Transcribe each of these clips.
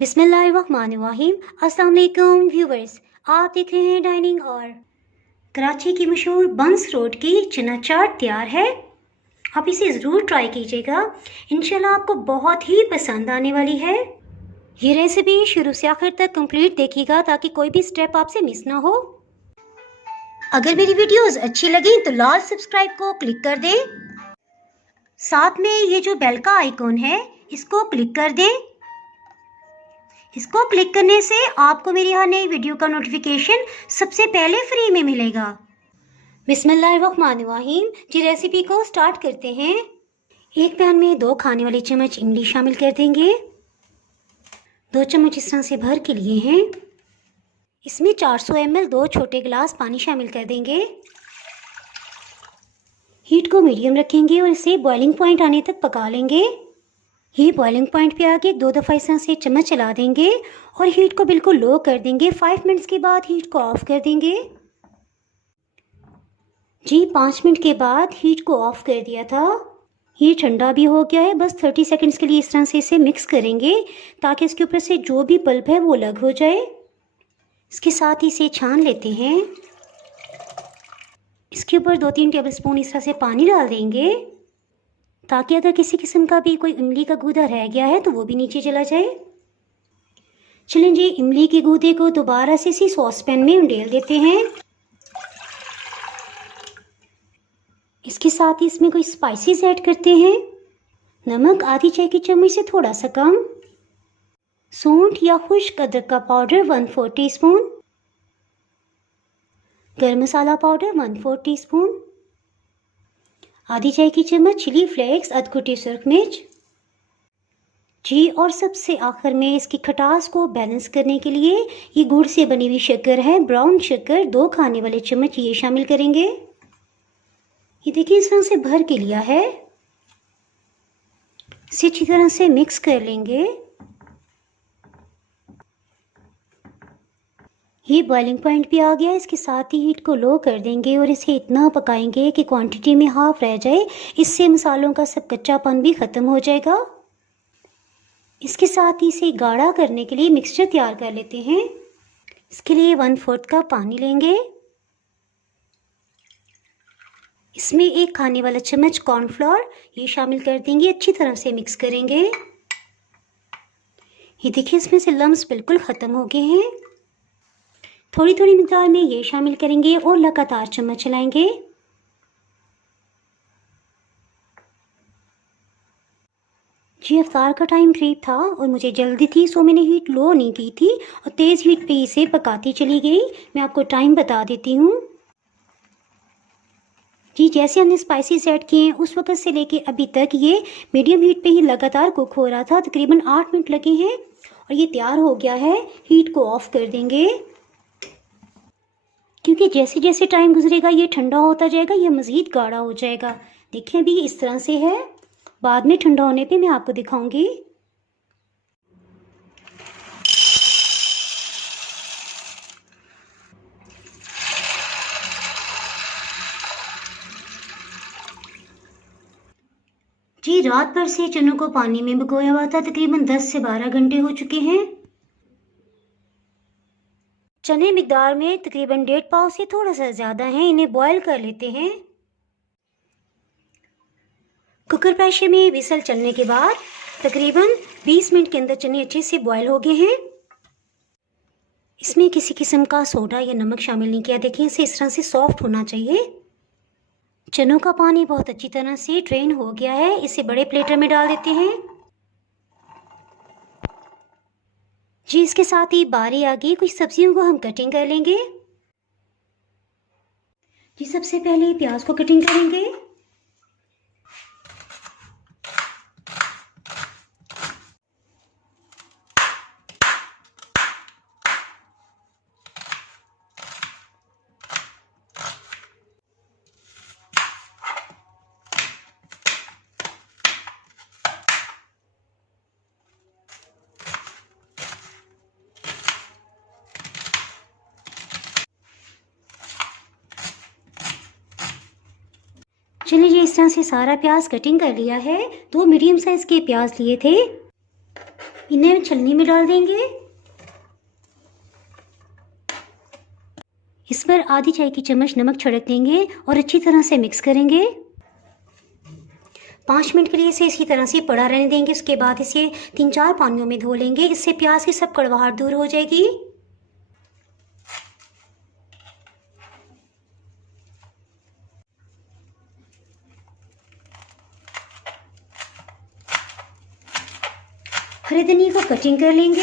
बिस्मिल्लाहिर्रहमानिर्रहीम। अस्सलाम वालेकुम व्यूवर्स, आप देख रहे हैं डाइनिंग और कराची की मशहूर बंस रोड की चना चाट तैयार है। आप इसे ज़रूर ट्राई कीजिएगा, इंशाल्लाह आपको बहुत ही पसंद आने वाली है। ये रेसिपी शुरू से आखिर तक कंप्लीट देखिएगा ताकि कोई भी स्टेप आपसे मिस ना हो। अगर मेरी वीडियोस अच्छी लगी तो लाल सब्सक्राइब को क्लिक कर दें। साथ में ये जो बेल का आइकॉन है इसको क्लिक कर दें। इसको क्लिक करने से आपको मेरी हर नई वीडियो का नोटिफिकेशन सबसे पहले फ्री में मिलेगा। बिस्मिल्लाहिर्रहमानिर्रहीम। जी रेसिपी को स्टार्ट करते हैं। एक पैन में 2 खाने वाले चम्मच इमली शामिल कर देंगे। 2 चम्मच इस तरह से भर के लिए हैं। इसमें 400 ml 2 छोटे गिलास पानी शामिल कर देंगे। हीट को मीडियम रखेंगे और इसे बॉइलिंग पॉइंट आने तक पका लेंगे। ये बॉइलिंग पॉइंट पे आके 2 दफ़ा इस तरह से चम्मच चला देंगे और हीट को बिल्कुल लो कर देंगे। 5 मिनट्स के बाद हीट को ऑफ कर देंगे। जी 5 मिनट के बाद हीट को ऑफ कर दिया था। ये ठंडा भी हो गया है। बस 30 सेकंड्स के लिए इस तरह से इसे मिक्स करेंगे ताकि इसके ऊपर से जो भी पल्प है वो अलग हो जाए। इसके साथ ही इसे छान लेते हैं। इसके ऊपर 2-3 टेबलस्पून इस तरह से पानी डाल देंगे ताकि अगर किसी किस्म का भी कोई इमली का गूदा रह गया है तो वो भी नीचे चला जाए। चलें जी, इमली के गूदे को दोबारा से इसी सॉस पैन में उंडेल देते हैं। इसके साथ ही इसमें कोई स्पाइसेस ऐड करते हैं। नमक आधी चाय की चम्मच से थोड़ा सा कम, सूंठ या खुश्क अदरक का पाउडर 1/4 टीस्पून, गरम मसाला पाउडर 1/4 टीस्पून, आधी चाय की चम्मच चिली फ्लेक्स, अधकुटी सुर्ख मिर्च। जी और सबसे आखिर में इसकी खटास को बैलेंस करने के लिए ये गुड़ से बनी हुई शक्कर है, ब्राउन शक्कर 2 खाने वाले चम्मच ये शामिल करेंगे। ये देखिए इस तरह से भर के लिया है। इसे अच्छी तरह से मिक्स कर लेंगे। ये बॉइलिंग पॉइंट भी आ गया। इसके साथ ही हीट को लो कर देंगे और इसे इतना पकाएंगे कि क्वांटिटी में हाफ रह जाए। इससे मसालों का सब कच्चापन भी ख़त्म हो जाएगा। इसके साथ ही इसे गाढ़ा करने के लिए मिक्सचर तैयार कर लेते हैं। इसके लिए 1/4 कप पानी लेंगे। इसमें 1 खाने वाला चम्मच कॉर्नफ्लोर ये शामिल कर देंगे। अच्छी तरह से मिक्स करेंगे। ये देखिए इसमें से लम्स बिल्कुल ख़त्म हो गए हैं। थोड़ी थोड़ी मिकदार में ये शामिल करेंगे और लगातार चम्मच चलाएंगे। जी अफ्तार का टाइम करीब था और मुझे जल्दी थी, सो मैंने हीट लो नहीं की थी और तेज़ हीट पे इसे पकाती चली गई। मैं आपको टाइम बता देती हूँ। जी जैसे हमने स्पाइसेस ऐड किए हैं उस वक्त से लेके अभी तक ये मीडियम हीट पे ही लगातार कुक हो रहा था। तकरीबन 8 मिनट लगे हैं और ये तैयार हो गया है। हीट को ऑफ कर देंगे क्योंकि जैसे जैसे टाइम गुजरेगा ये ठंडा होता जाएगा, ये मज़ीद गाढ़ा हो जाएगा। देखिए अभी इस तरह से है, बाद में ठंडा होने पे मैं आपको दिखाऊंगी। जी रात भर से चनों को पानी में भिगोया हुआ था। तकरीबन 10 से 12 घंटे हो चुके हैं। चने मिकदार में तकरीबन 1.5 पाव से थोड़ा सा ज़्यादा हैं। इन्हें बॉयल कर लेते हैं। कुकर प्रेशर में विसल चलने के बाद तकरीबन 20 मिनट के अंदर चने अच्छे से बॉयल हो गए हैं। इसमें किसी किस्म का सोडा या नमक शामिल नहीं किया। देखिए इसे इस तरह से सॉफ्ट होना चाहिए। चनों का पानी बहुत अच्छी तरह से ड्रेन हो गया है। इसे बड़े प्लेटर में डाल देते हैं। जी इसके साथ ही बारी आ गई, कुछ सब्जियों को हम कटिंग कर लेंगे। जी सबसे पहले प्याज को कटिंग करेंगे। चलिए जी इस तरह से सारा प्याज कटिंग कर लिया है। 2 मीडियम साइज़ के प्याज लिए थे। इन्हें छलनी में डाल देंगे। इस पर आधी चाय की चम्मच नमक छिड़क देंगे और अच्छी तरह से मिक्स करेंगे। 5 मिनट के लिए इसे इसी तरह से पड़ा रहने देंगे। उसके बाद इसे 3-4 पानियों में धो लेंगे। इससे प्याज की सब कड़वाहट दूर हो जाएगी। हरे धनिया को कटिंग कर लेंगे।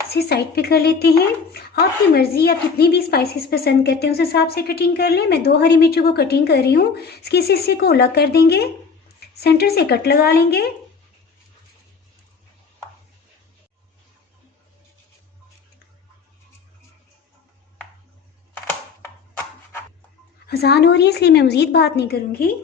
इसे साइड पे कर लेते हैं। आपकी मर्जी, आप कितनी भी स्पाइसेस पसंद करते हैं उस हिसाब से कटिंग कर लें। मैं 2 हरी मिर्चों को कटिंग कर रही हूँ। इसके हिस्से को अलग कर देंगे। सेंटर से कट लगा लेंगे। अजान हो रही है इसलिए मैं मज़ीद बात नहीं करूँगी।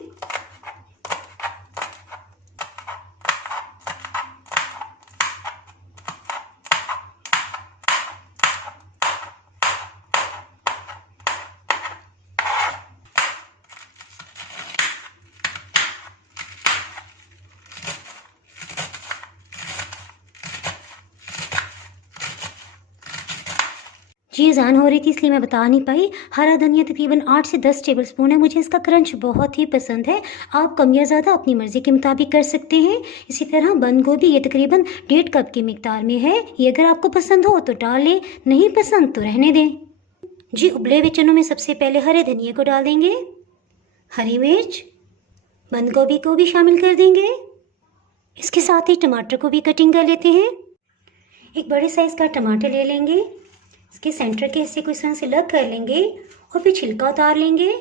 जी अज़ान हो रही थी इसलिए मैं बता नहीं पाई। हरा धनिया तकरीबन 8 से 10 टेबल स्पून है। मुझे इसका क्रंच बहुत ही पसंद है। आप कम या ज़्यादा अपनी मर्ज़ी के मुताबिक कर सकते हैं। इसी तरह बंद गोभी ये तकरीबन 1.5 कप की मिकदार में है। ये अगर आपको पसंद हो तो डाल लें, नहीं पसंद तो रहने दें। जी उबले हुए चनों में सबसे पहले हरे धनिया को डाल देंगे, हरी मिर्च, बंद गोभी को भी शामिल कर देंगे। इसके साथ ही टमाटर को भी कटिंग कर लेते हैं। एक बड़े साइज़ का टमाटर ले लेंगे। इसके सेंटर के हिस्से को इस तरह से अलग कर लेंगे और फिर छिलका उतार लेंगे।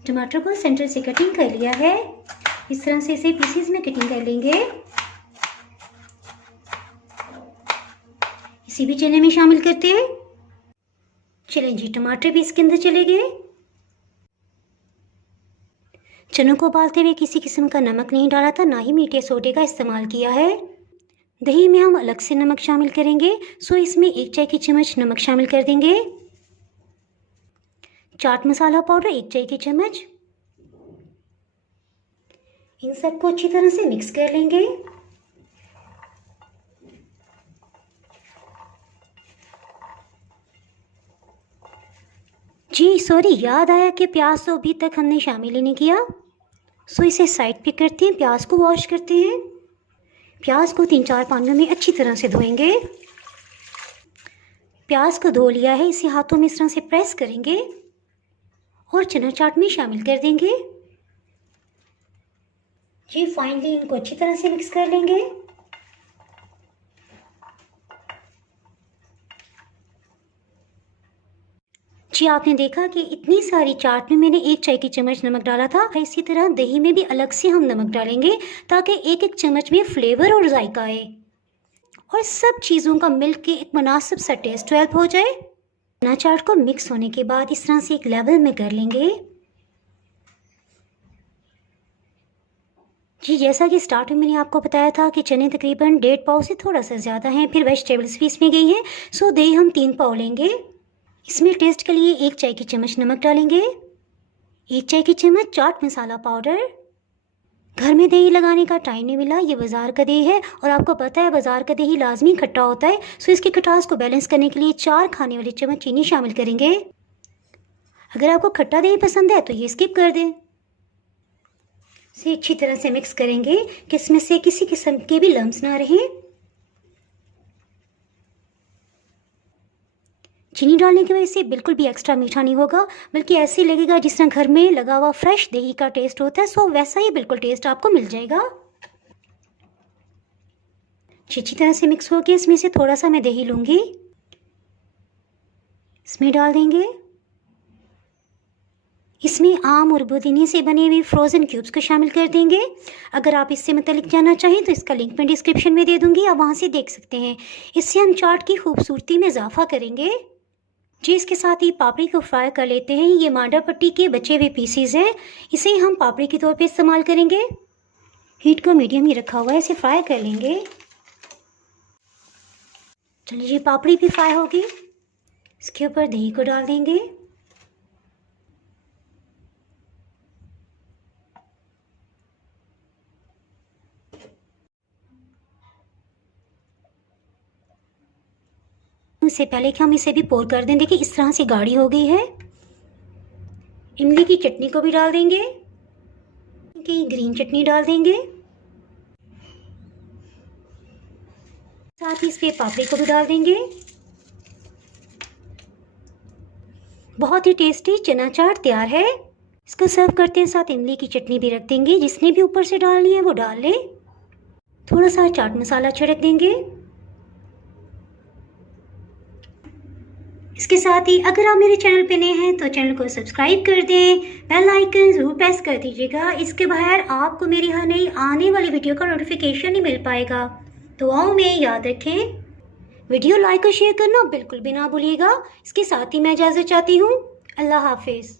टमाटर को सेंटर से कटिंग कर लिया है। इस तरह से इसे पीसेस में कटिंग कर लेंगे। इसी भी चने में शामिल करते हैं। चलें जी, टमाटर भी इसके अंदर चले गए। चनों को उबालते हुए किसी किस्म का नमक नहीं डाला था, ना ही मीठे सोडे का इस्तेमाल किया है। दही में हम अलग से नमक शामिल करेंगे, सो इसमें 1 चाय की चम्मच नमक शामिल कर देंगे। चाट मसाला पाउडर 1 चाय की चम्मच। इन सबको अच्छी तरह से मिक्स कर लेंगे। जी सॉरी, याद आया कि प्याज तो अभी तक हमने शामिल ही नहीं किया। सो इसे साइड पे करते हैं। प्याज को वॉश करते हैं। प्याज को 3-4 पानियों में अच्छी तरह से धोएंगे। प्याज को धो लिया है, इसे हाथों में इस तरह से प्रेस करेंगे और चना चाट में शामिल कर देंगे। जी फाइनली इनको अच्छी तरह से मिक्स कर लेंगे। जी आपने देखा कि इतनी सारी चाट में मैंने 1 चाय की चम्मच नमक डाला था। इसी तरह दही में भी अलग से हम नमक डालेंगे ताकि एक एक चम्मच में फ्लेवर और जायका आए और सब चीज़ों का मिल के एक मुनासिब सा टेस्ट डेवलप हो जाए। चना चाट को मिक्स होने के बाद इस तरह से एक लेवल में कर लेंगे। जी जैसा कि स्टार्ट में मैंने आपको बताया था कि चने तकरीबन 1.5 पाव से थोड़ा सा ज़्यादा हैं। फिर वेजिटेबल्स भी इसमें गई हैं। सो दही हम 3 पाव लेंगे। इसमें टेस्ट के लिए 1 चाय की चम्मच नमक डालेंगे, 1 चाय की चम्मच चाट मसाला पाउडर। घर में दही लगाने का टाइम नहीं मिला, ये बाज़ार का दही है और आपको पता है बाज़ार का दही लाजमी खट्टा होता है। सो इसकी खटास को बैलेंस करने के लिए 4 खाने वाले चम्मच चीनी शामिल करेंगे। अगर आपको खट्टा दही पसंद है तो ये स्किप कर दें। इसे अच्छी तरह से मिक्स करेंगे कि इसमें से किसी किस्म के भी लम्स ना रहें। चीनी डालने की वजह से बिल्कुल भी एक्स्ट्रा मीठा नहीं होगा, बल्कि ऐसे लगेगा जिस तरह घर में लगा हुआ फ्रेश दही का टेस्ट होता है। सो वैसा ही बिल्कुल टेस्ट आपको मिल जाएगा। अच्छी तरह से मिक्स हो गया। इसमें से थोड़ा सा मैं दही लूँगी, इसमें डाल देंगे। इसमें आम और पुदीने से बने हुए फ्रोज़न क्यूब्स को शामिल कर देंगे। अगर आप इससे मुतल्लिक जानना चाहें तो इसका लिंक मैं डिस्क्रिप्शन में दे दूँगी, आप वहाँ से देख सकते हैं। इससे हम चाट की खूबसूरती में इजाफा करेंगे। जी इसके साथ ही पापड़ी को फ्राई कर लेते हैं। ये मांडा पट्टी के बचे हुए पीसीज हैं, इसे हम पापड़ी के तौर पे इस्तेमाल करेंगे। हीट को मीडियम ही रखा हुआ है, इसे फ्राई कर लेंगे। चलिए ये पापड़ी भी फ्राई होगी। इसके ऊपर दही को डाल देंगे। उससे पहले कि हम इसे भी पोर कर दें, देखिए इस तरह से गाढ़ी हो गई है। इमली की चटनी को भी डाल देंगे, कि ग्रीन चटनी डाल देंगे। साथ ही इस पे पापड़ी को भी डाल देंगे। बहुत ही टेस्टी चना चाट तैयार है। इसको सर्व करते हैं, साथ इमली की चटनी भी रख देंगे। जिसने भी ऊपर से डालनी है वो डाल ले। थोड़ा सा चाट मसाला छिड़क देंगे। इसके साथ ही अगर आप मेरे चैनल पे नए हैं तो चैनल को सब्सक्राइब कर दें, बेल आइकन ज़रूर प्रेस कर दीजिएगा। इसके बाहर आपको मेरी हर नई आने वाली वीडियो का नोटिफिकेशन नहीं मिल पाएगा। दुआओं में याद रखें, वीडियो लाइक और शेयर करना बिल्कुल भी ना भूलिएगा। इसके साथ ही मैं इजाज़त चाहती हूँ। अल्लाह हाफिज़।